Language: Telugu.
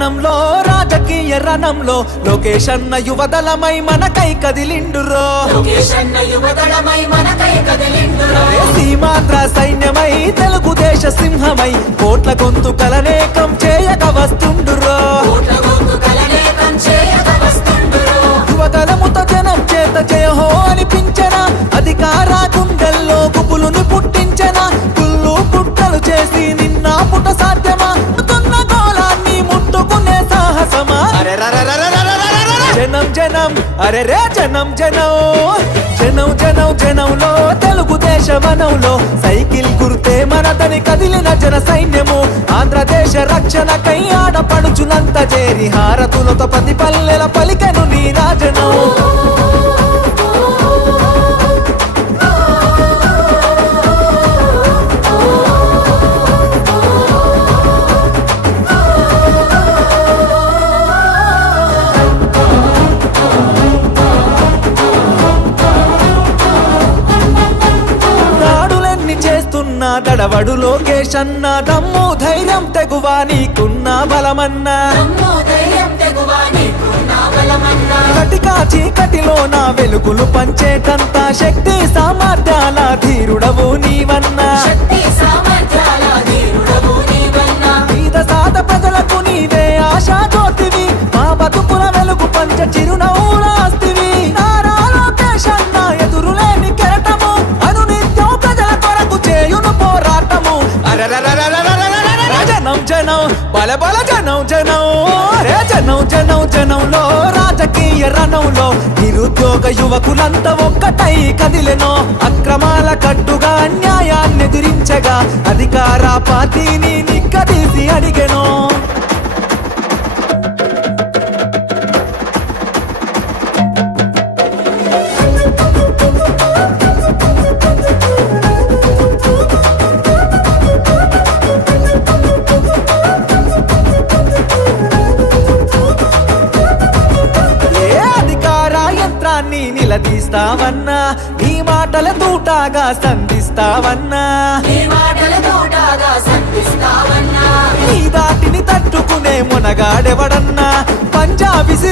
జనంలో రాజకీయ రణంలో లోకేష్ అన్న యువదళమై మనకై కదిలిండురో సీమాంధ్ర సైన్యమై తెలుగుదేశ సింహమై కోట్ల గొంతుకలనేకం చేయక వస్తుండురో యువదళముతో జనం చేత జయహో అనిపించన అధికార గుండెల్లో గుబులుని పుట్టించన కుళ్ళు కుట్రలు చేసి నిన్న పుట సాధ్యమా గోళాన్ని ముట్టుకునే సాహసమా జనం జనం అరే రే జనం జనం జనం జనం జనంలో తెలుగుదేశ వనంలో సైకిల్ గుర్తే మనదని కదిలిన జన సైన్యము ఆంధ్రదేశ రక్షణకై ఆడపడుచులంత చేరి హారతులతో ప్రతి పల్లెల పలికెను నీ రాజనం దడవడు లోకేష్ అన్న దమ్ము ధైర్యం తెగువా నీకున్న బలమన్నా కటికా చీకటిలో నా వెలుగులు పంచేటంత శక్తి సామర్థ్యాల ధీరుడవు నీవన్నా పేద సాద ప్రజలకు నీవే ఆశా జ్యోతివి మా బతుకుల వెలుగు పంచ చిరునవ్వులాస్తివి నారా లోకేష్ అన్న ఎదురులేని కెరటము అనునిత్యం ప్రజల కొరకు చేయును పోరాటము జనం జనం బల బల జనం జనం రే జనం జనం జనంలో రాజకీయ రణంలో నిరుద్యోగ యువకులంతా ఒక్కటై కదిలెనో అక్రమాల కట్టుగా అన్యాయాన్ని ఎదిరించగా అధికార పార్టీని నిక్కదీసి అడిగెనో నిలదీస్తావన్నా నీ మాటల తూటాగా సంధిస్తావన్నా నీ దాటిని తట్టుకునే మునగాడెవడన్నా పంజాబీ